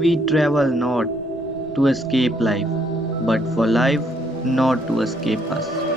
We travel not to escape life, but for life not to escape us.